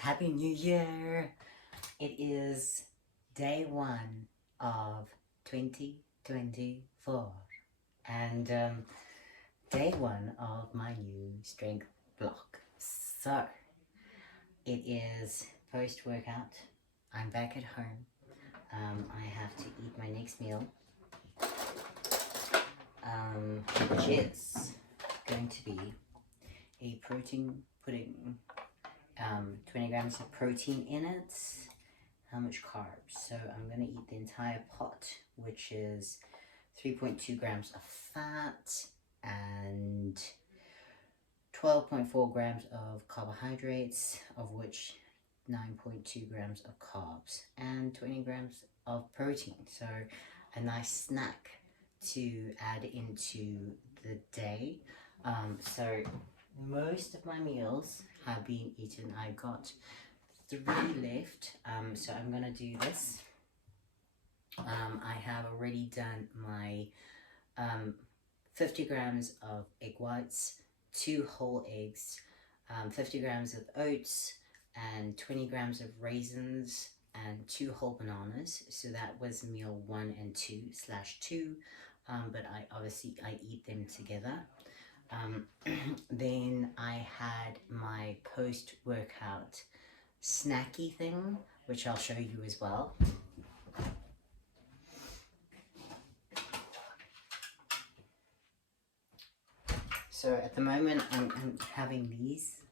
Happy New Year! It is day 1 of 2024 and day 1 of my new strength block. So it is post-workout. I'm back at home. I have to eat my next meal, which is going to be a protein pudding. 20 grams of protein in it. How much carbs? So I'm going to eat the entire pot, which is 3.2 grams of fat and 12.4 grams of carbohydrates, of which 9.2 grams of carbs and 20 grams of protein. So a nice snack to add into the day. So most of my meals have been eaten. I got 3 left, so I'm gonna do this. I have already done my 50 grams of egg whites, 2 whole eggs, 50 grams of oats, and 20 grams of raisins, and 2 whole bananas. So that was meal 1 and 2/2, but I eat them together. Then I had my post-workout snacky thing, which I'll show you as well. So at the moment I'm having these.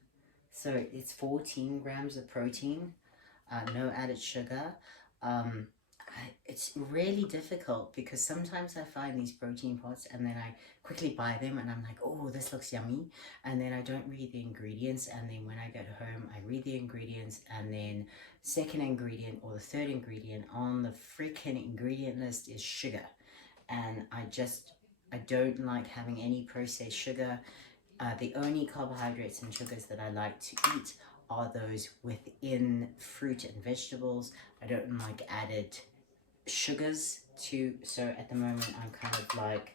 So it's 14 grams of protein, no added sugar. It's really difficult because sometimes I find these protein pots and then I quickly buy them and I'm like, oh, this looks yummy, and then I don't read the ingredients, and then when I get home I read the ingredients, and then second ingredient or the third ingredient on the freaking ingredient list is sugar, and I don't like having any processed sugar. The only carbohydrates and sugars that I like to eat are those within fruit and vegetables. I don't like added sugars too, so at the moment I'm kind of like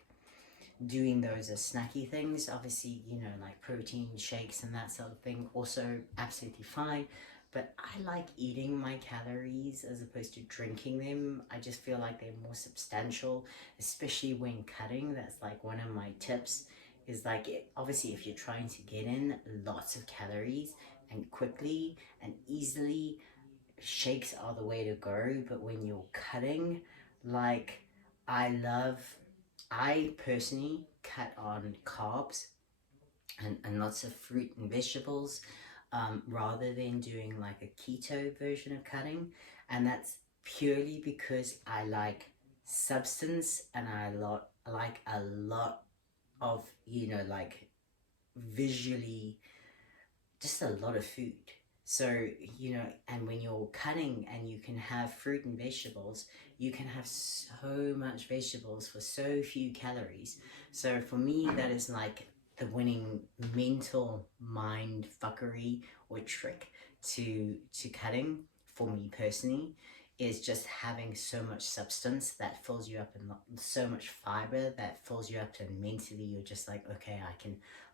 doing those as snacky things. Obviously, you know, like protein shakes and that sort of thing, also absolutely fine, but I like eating my calories as opposed to drinking them. I just feel like they're more substantial, especially when cutting. That's like one of my tips, is like, obviously if you're trying to get in lots of calories and quickly and easily, shakes are the way to go. But when you're cutting, like, I personally cut on carbs and lots of fruit and vegetables, rather than doing like a keto version of cutting, and that's purely because I like substance, and I like a lot of, you know, like visually, just a lot of food. So, you know, and when you're cutting and you can have fruit and vegetables, you can have so much vegetables for so few calories. So for me, that is like the winning mental mind fuckery or trick to cutting, for me personally, is just having so much substance that fills you up, and so much fiber that fills you up, and mentally you're just like, okay,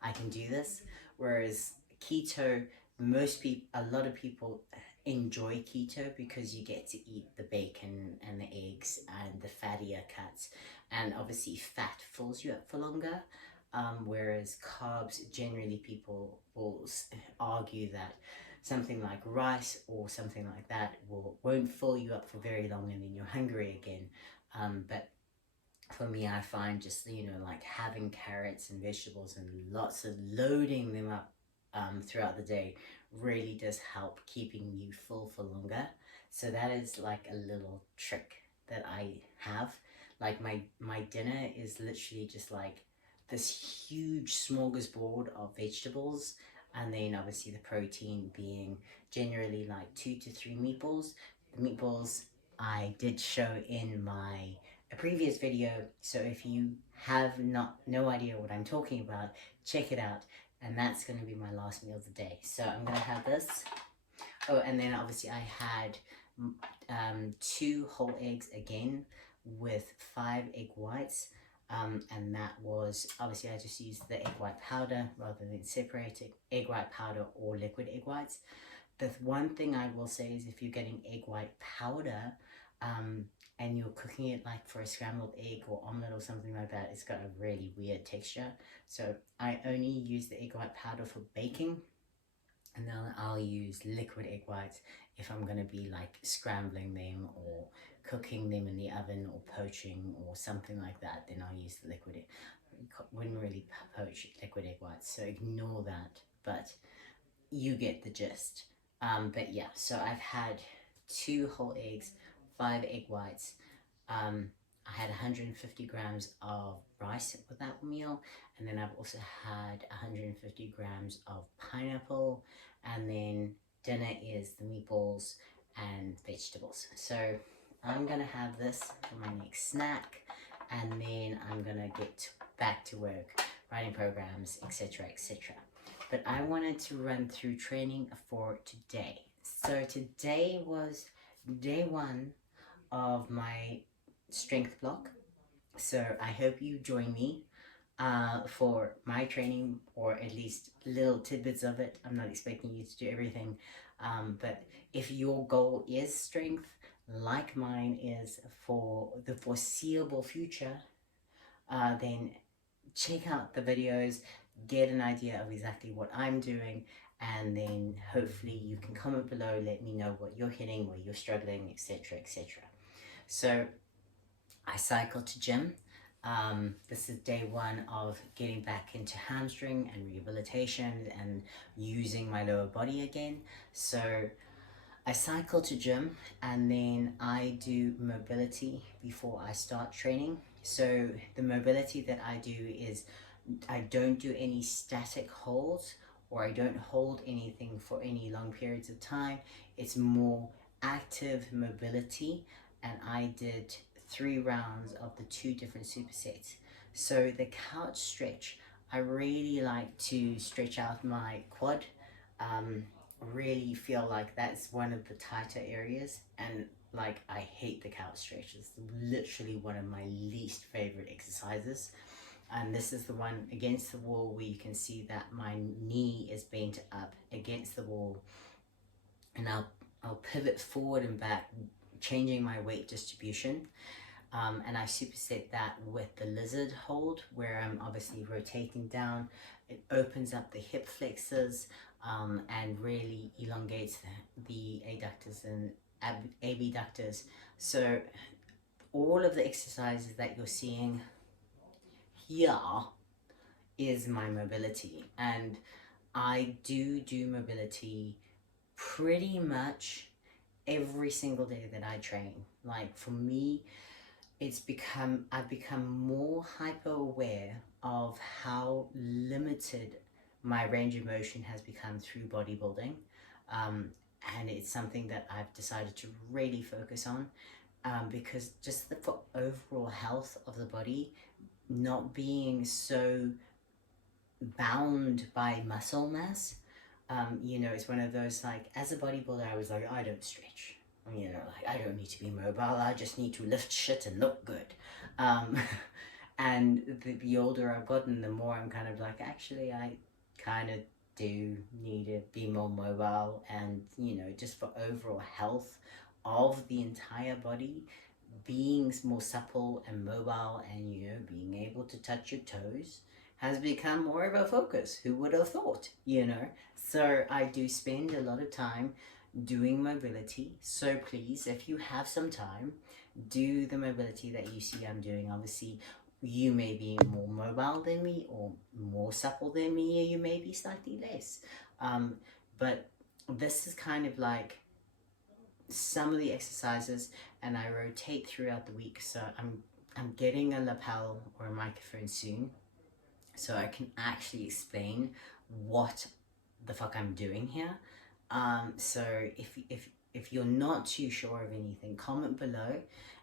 I can do this. Whereas keto, a lot of people enjoy keto because you get to eat the bacon and the eggs and the fattier cuts, and obviously fat fills you up for longer, whereas carbs, generally people will argue that something like rice or something like that won't fill you up for very long, and then you're hungry again. But for me, I find just, you know, like having carrots and vegetables and lots of loading them up throughout the day really does help keeping you full for longer. So that is like a little trick that I have. Like my dinner is literally just like this huge smorgasbord of vegetables, and then obviously the protein being generally like 2 to 3 meatballs. The meatballs I did show in a previous video, so if you have no idea what I'm talking about, check it out. And that's going to be my last meal of the day. So I'm going to have this. Oh, and then obviously I had 2 whole eggs again with 5 egg whites. And that was, obviously I just used the egg white powder rather than separated egg white powder or liquid egg whites. the one thing I will say is if you're getting egg white powder, and you're cooking it like for a scrambled egg or omelette or something like that, it's got a really weird texture. So I only use the egg white powder for baking, and then I'll use liquid egg whites if I'm gonna be like scrambling them or cooking them in the oven or poaching or something like that. Then I'll use the liquid. Wouldn't really poach liquid egg whites, so ignore that. But you get the gist. But yeah, so I've had 2 whole eggs, 5 egg whites. I had 150 grams of rice with that meal, and then I've also had 150 grams of pineapple, and then dinner is the meatballs and vegetables. So I'm gonna have this for my next snack, and then I'm gonna get back to work, writing programs, etc., etc. But I wanted to run through training for today. So today was day 1 of my strength block. So I hope you join me for my training, or at least little tidbits of it. I'm not expecting you to do everything, but if your goal is strength, like mine is for the foreseeable future, then check out the videos, get an idea of exactly what I'm doing, and then hopefully you can comment below, let me know what you're hitting, where you're struggling, etc., etc. So I cycle to gym. This is day 1 of getting back into hamstring and rehabilitation and using my lower body again. So I cycle to gym, and then I do mobility before I start training. So the mobility that I do is I don't do any static holds, or I don't hold anything for any long periods of time. It's more active mobility, and I did 3 rounds of the 2 different supersets. So the couch stretch, I really like to stretch out my quad. Really feel like that's one of the tighter areas, and like I hate the couch stretch. It's literally one of my least favorite exercises. And this is the one against the wall where you can see that my knee is bent up against the wall, and I'll pivot forward and back, changing my weight distribution. And I superset that with the lizard hold, where I'm obviously rotating down. It opens up the hip flexors, and really elongates the adductors and abductors. So all of the exercises that you're seeing here is my mobility, and I do mobility pretty much every single day that I train. Like for me, I've become more hyper aware of how limited my range of motion has become through bodybuilding, and it's something that I've decided to really focus on, because just for overall health of the body, not being so bound by muscle mass. It's one of those, like, as a bodybuilder, I was like, I don't stretch. Like, I don't need to be mobile. I just need to lift shit and look good. And the older I've gotten, the more I'm kind of like, actually, I kind of do need to be more mobile, and, just for overall health of the entire body, being more supple and mobile and, being able to touch your toes has become more of a focus. Who would have thought, So I do spend a lot of time doing mobility. So please, if you have some time, do the mobility that you see I'm doing. Obviously, you may be more mobile than me or more supple than me, or you may be slightly less. But this is kind of like some of the exercises, and I rotate throughout the week. So I'm getting a lapel or a microphone soon, so I can actually explain what the fuck I'm doing here. So if you're not too sure of anything, comment below,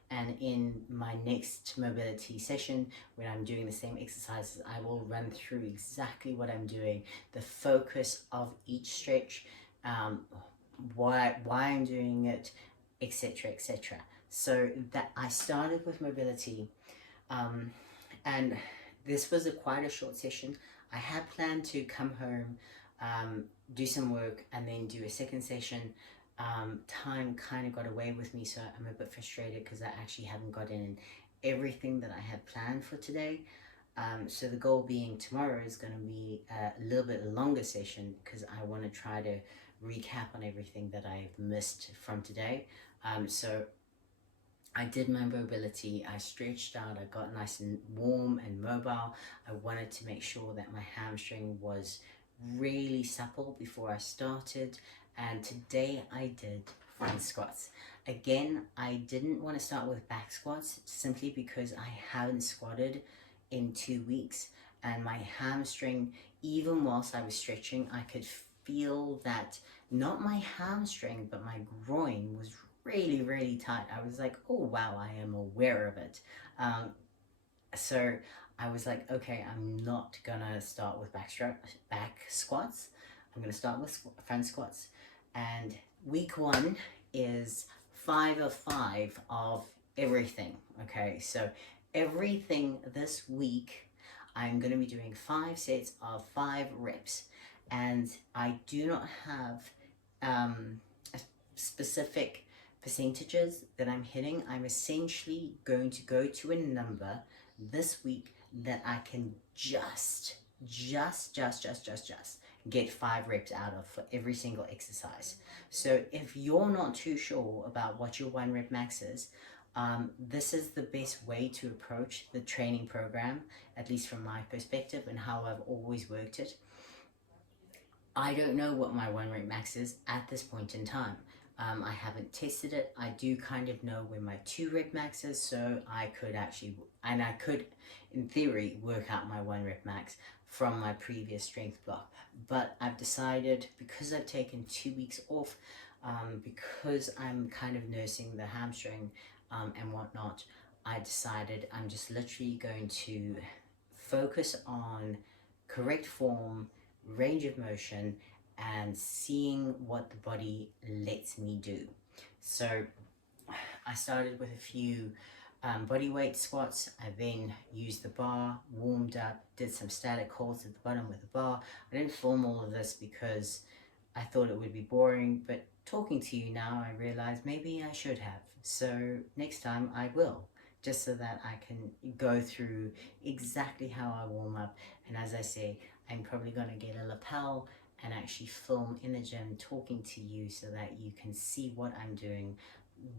and in my next mobility session, when I'm doing the same exercises, I will run through exactly what I'm doing, the focus of each stretch, why I'm doing it, etc., etc. So that I started with mobility, and this was quite a short session. I had planned to come home do some work, and then do a second session. Time kind of got away with me, so I'm a bit frustrated because I actually haven't gotten in everything that I had planned for today. So the goal being tomorrow is going to be a little bit longer session because I want to try to recap on everything that I've missed from today. So I did my mobility, I stretched out, I got nice and warm and mobile. I wanted to make sure that my hamstring was really supple before I started, and today I did front squats. Again, I didn't want to start with back squats simply because I haven't squatted in 2 weeks, and my hamstring, even whilst I was stretching, I could feel that not my hamstring but my groin was really tight. I was like, oh wow, I am aware of it. So I was like, okay, I'm not gonna start with back squats. I'm gonna start with front squats. And week 1 is 5 of 5 of everything. Okay, so everything this week, I'm gonna be doing 5 sets of 5 reps. And I do not have a specific percentages that I'm hitting. I'm essentially going to go to a number this week that I can just get 5 reps out of for every single exercise. So if you're not too sure about what your 1 rep max is, this is the best way to approach the training program, at least from my perspective and how I've always worked it. I don't know what my 1 rep max is at this point in time. I haven't tested it. I do kind of know where my 2 rep max is, so I could actually, and I could in theory work out my 1 rep max from my previous strength block. But I've decided, because I've taken 2 weeks off, because I'm kind of nursing the hamstring and whatnot, I decided I'm just literally going to focus on correct form, range of motion, and seeing what the body lets me do. So I started with a few body weight squats. I then used the bar, warmed up, did some static holds at the bottom with the bar. I didn't film all of this because I thought it would be boring, but talking to you now, I realized maybe I should have. So next time I will, just so that I can go through exactly how I warm up. And as I say, I'm probably going to get a lapel and actually film in the gym talking to you so that you can see what I'm doing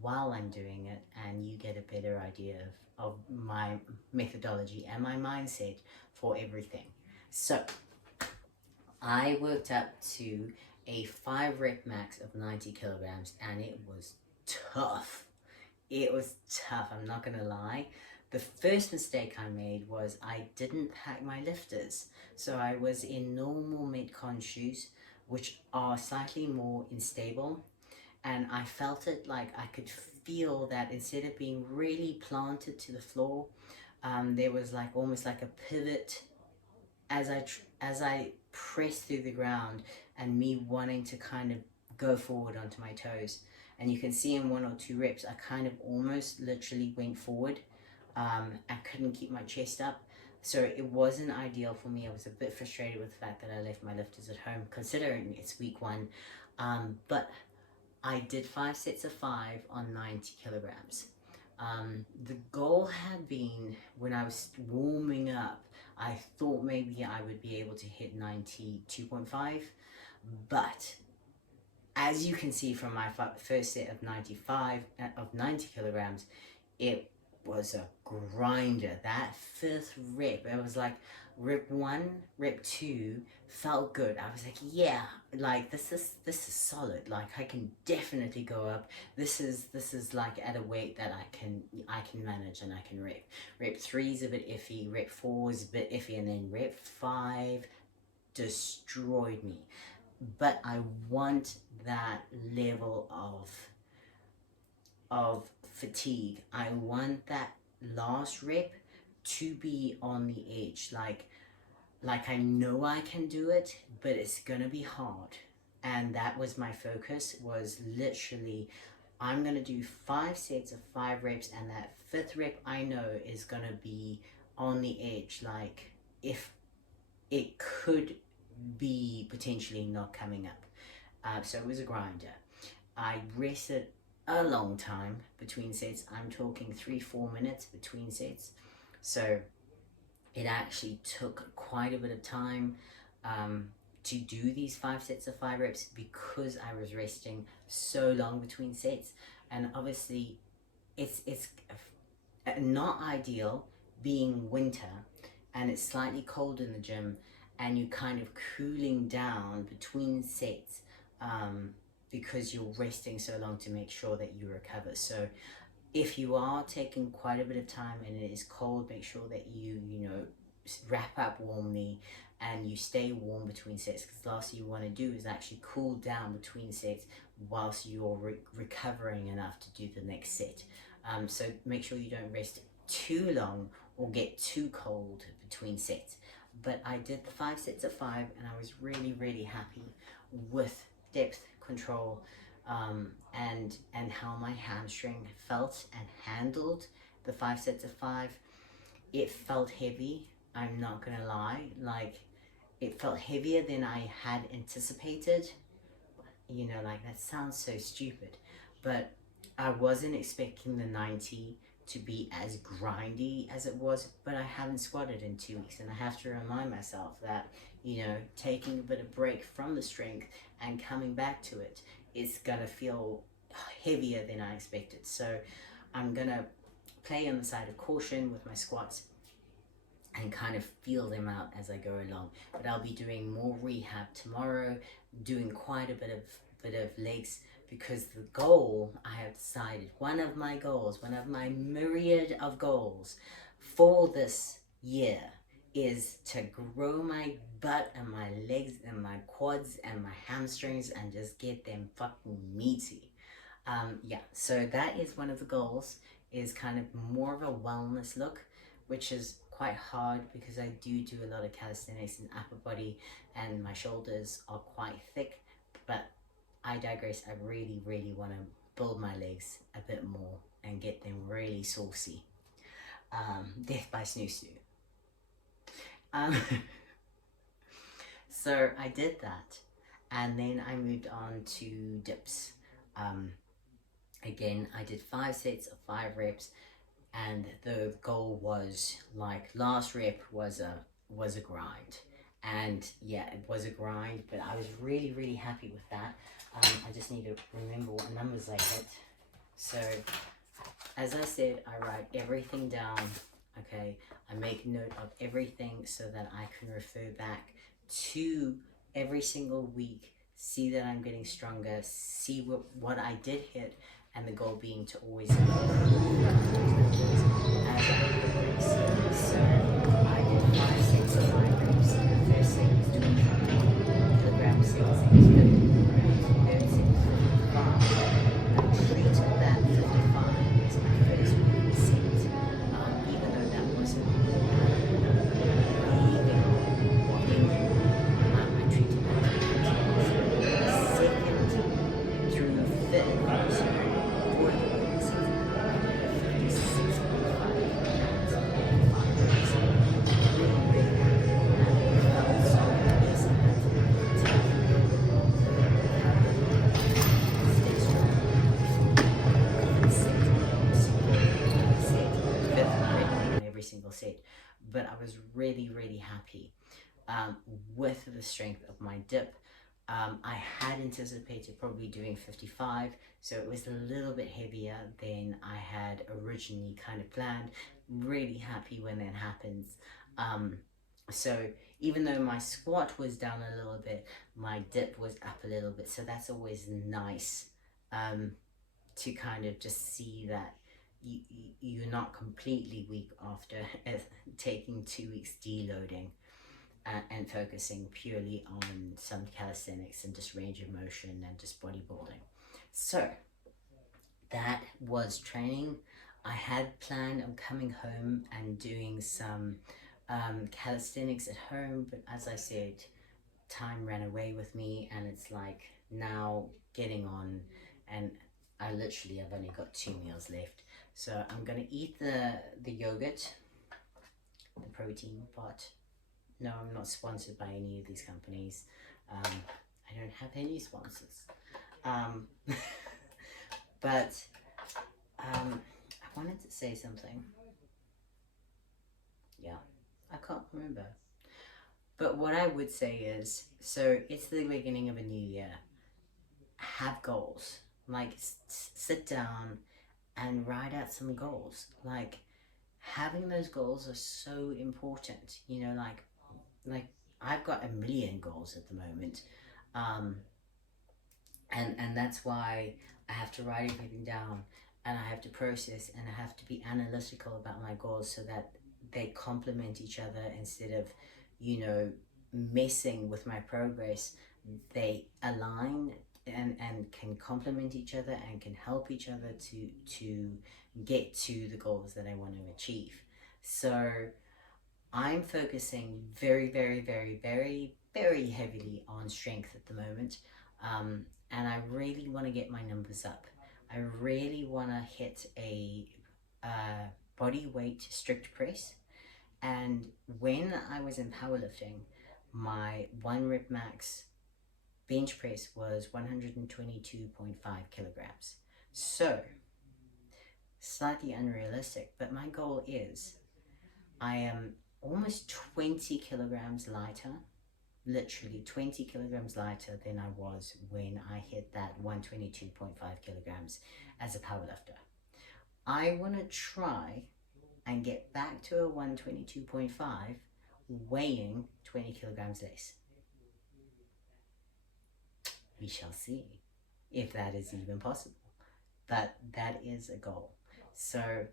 while I'm doing it, and you get a better idea of my methodology and my mindset for everything. So I worked up to a 5 rep max of 90 kilograms, and it was tough. It was tough, I'm not gonna lie. The first mistake I made was I didn't pack my lifters. So I was in normal Metcon shoes, which are slightly more unstable. And I felt it, like I could feel that instead of being really planted to the floor, there was like almost like a pivot as I pressed through the ground, and me wanting to kind of go forward onto my toes. And you can see in 1 or 2 reps, I kind of almost literally went forward. I couldn't keep my chest up. So it wasn't ideal for me. I was a bit frustrated with the fact that I left my lifters at home, considering it's week 1. But I did 5 sets of 5 on 90 kilograms. The goal had been, when I was warming up, I thought maybe I would be able to hit 92.5, but as you can see from my first set of 90 kilograms, it was a grinder. That 5th rep, it was like rep 1, rep 2 felt good. I was like, yeah, like this is solid. Like I can definitely go up. This is like at a weight that I can manage and I can rep. Rep 3 is a bit iffy. Rep 4 is a bit iffy, and then rep 5 destroyed me. But I want that level of fatigue. I want that last rep to be on the edge, like I know I can do it, but it's gonna be hard. And that was my focus, was literally, I'm gonna do 5 sets of 5 reps, and that 5th rep I know is gonna be on the edge. Like if it could be potentially not coming up. So it was a grinder. I rested a long time between sets. I'm talking 3-4 minutes between sets. So it actually took quite a bit of time to do these 5 sets of 5 reps because I was resting so long between sets. And obviously it's not ideal being winter and it's slightly cold in the gym and you're kind of cooling down between sets because you're resting so long to make sure that you recover. So if you are taking quite a bit of time and it is cold, make sure that you wrap up warmly and you stay warm between sets, because the last thing you want to do is actually cool down between sets whilst you're recovering enough to do the next set. So make sure you don't rest too long or get too cold between sets. But I did the 5 sets of 5 and I was really happy with depth control and how my hamstring felt and handled the 5 sets of 5. It felt heavy, I'm not gonna lie. Like, it felt heavier than I had anticipated. You know, like, that sounds so stupid, but I wasn't expecting the 90 to be as grindy as it was. But I haven't squatted in 2 weeks and I have to remind myself that, you know, taking a bit of break from the strength and coming back to it is gonna feel heavier than I expected. So I'm gonna play on the side of caution with my squats and kind of feel them out as I go along. But I'll be doing more rehab tomorrow, doing quite a bit of legs, because the goal, I have decided, one of my goals, one of my myriad of goals for this year is to grow my butt and my legs and my quads and my hamstrings and just get them fucking meaty. Yeah, so that is one of the goals, is kind of more of a wellness look, which is quite hard because I do a lot of calisthenics and upper body and my shoulders are quite thick. But I digress. I really want to build my legs a bit more and get them really saucy. Death by snoo snoo. So I did that and then I moved on to dips. Again, I did 5 sets of 5 reps and the goal was, like, last rep was a grind. And yeah, it was a grind, but I was really happy with that. I just need to remember what numbers I hit. So as I said, I write everything down, okay? I make note of everything so that I can refer back to every single week, see that I'm getting stronger, see what I did hit, and the goal being to always improve as I progress. So I did 5 sets of 5 reps. The first set was 25 kilograms, second set was 50 kilograms, third set was 55. I treated that 55 as my first week set, even though that wasn't leaving or ending. I treated that second through fifth. So single set. But I was really happy with the strength of my dip. I had anticipated probably doing 55, so it was a little bit heavier than I had originally kind of planned. Really happy when that happens. So even though my squat was down a little bit, my dip was up a little bit, so that's always nice to kind of just see that you're not completely weak after taking 2 weeks deloading and focusing purely on some calisthenics and just range of motion and just bodybuilding. So that was training. I had planned on coming home and doing some calisthenics at home, but as I said, time ran away with me and it's like now getting on, and I literally have only got 2 meals left. So I'm gonna eat the yogurt, the protein part, No, I'm not sponsored by any of these companies. I don't have any sponsors. Um, but I wanted to say something. Yeah, I can't remember. But what I would say is, so it's the beginning of a new year. Have goals. Like, sit down and write out some goals. Like, having those goals are so important. You know, like I've got a million goals at the moment. Um, and that's why I have to write everything down, and I have to process, and I have to be analytical about my goals so that they complement each other instead of, you know, messing with my progress. They align and can complement each other and can help each other to get to the goals that I want to achieve. So I'm focusing very, very, very, very, very heavily on strength at the moment. And I really want to get my numbers up. I really want to hit a body weight strict press. And when I was in powerlifting, my 1 rep max bench press was 122.5 kilograms. So, slightly unrealistic, but my goal is I am almost 20 kilograms lighter, literally 20 kilograms lighter than I was when I hit that 122.5 kilograms as a powerlifter. I want to try and get back to a 122.5 weighing 20 kilograms less. We shall see if that is even possible, but that is a goal. So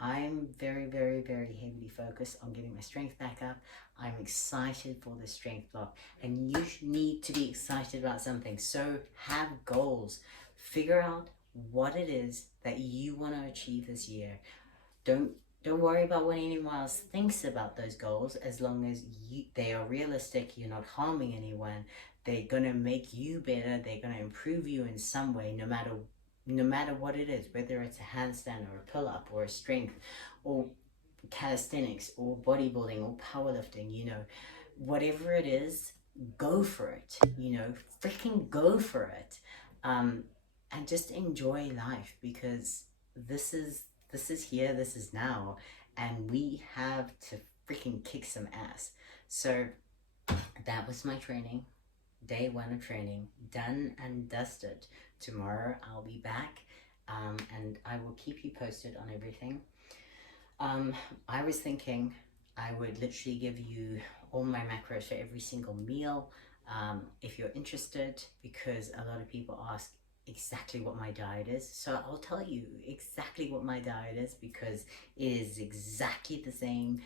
I'm very, very, very heavily focused on getting my strength back up. I'm excited for the strength block, and you need to be excited about something. So have goals. Figure out what it is that you want to achieve this year. Don't worry about what anyone else thinks about those goals, as long as they are realistic. You're not harming anyone. They're gonna make you better. They're gonna improve you in some way, no matter what it is, whether it's a handstand or a pull-up or a strength or calisthenics or bodybuilding or powerlifting, you know, whatever it is, go for it, you know, freaking go for it. And just enjoy life, because this is here, this is now, and we have to freaking kick some ass. So that was my training. Day 1 of training done and dusted. Tomorrow I'll be back, and I will keep you posted on everything. I was thinking I would literally give you all my macros for every single meal, if you're interested, because a lot of people ask exactly what my diet is. So I'll tell you exactly what my diet is, because it is exactly the same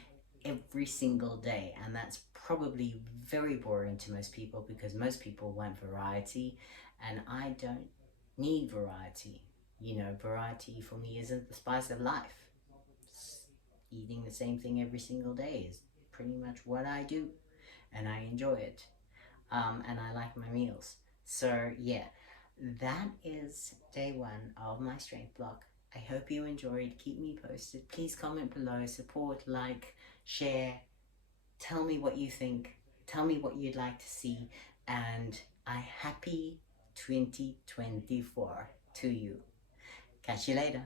every single day, and that's probably very boring to most people, because most people want variety, and I don't need variety. You know, variety for me isn't the spice of life. Eating the same thing every single day is pretty much what I do, and I enjoy it, and I like my meals. So yeah, that is day 1 of my strength block. I hope you enjoyed. Keep me posted. Please comment below, support, like, share, tell me what you think, tell me what you'd like to see, and a happy 2024 to you. Catch you later.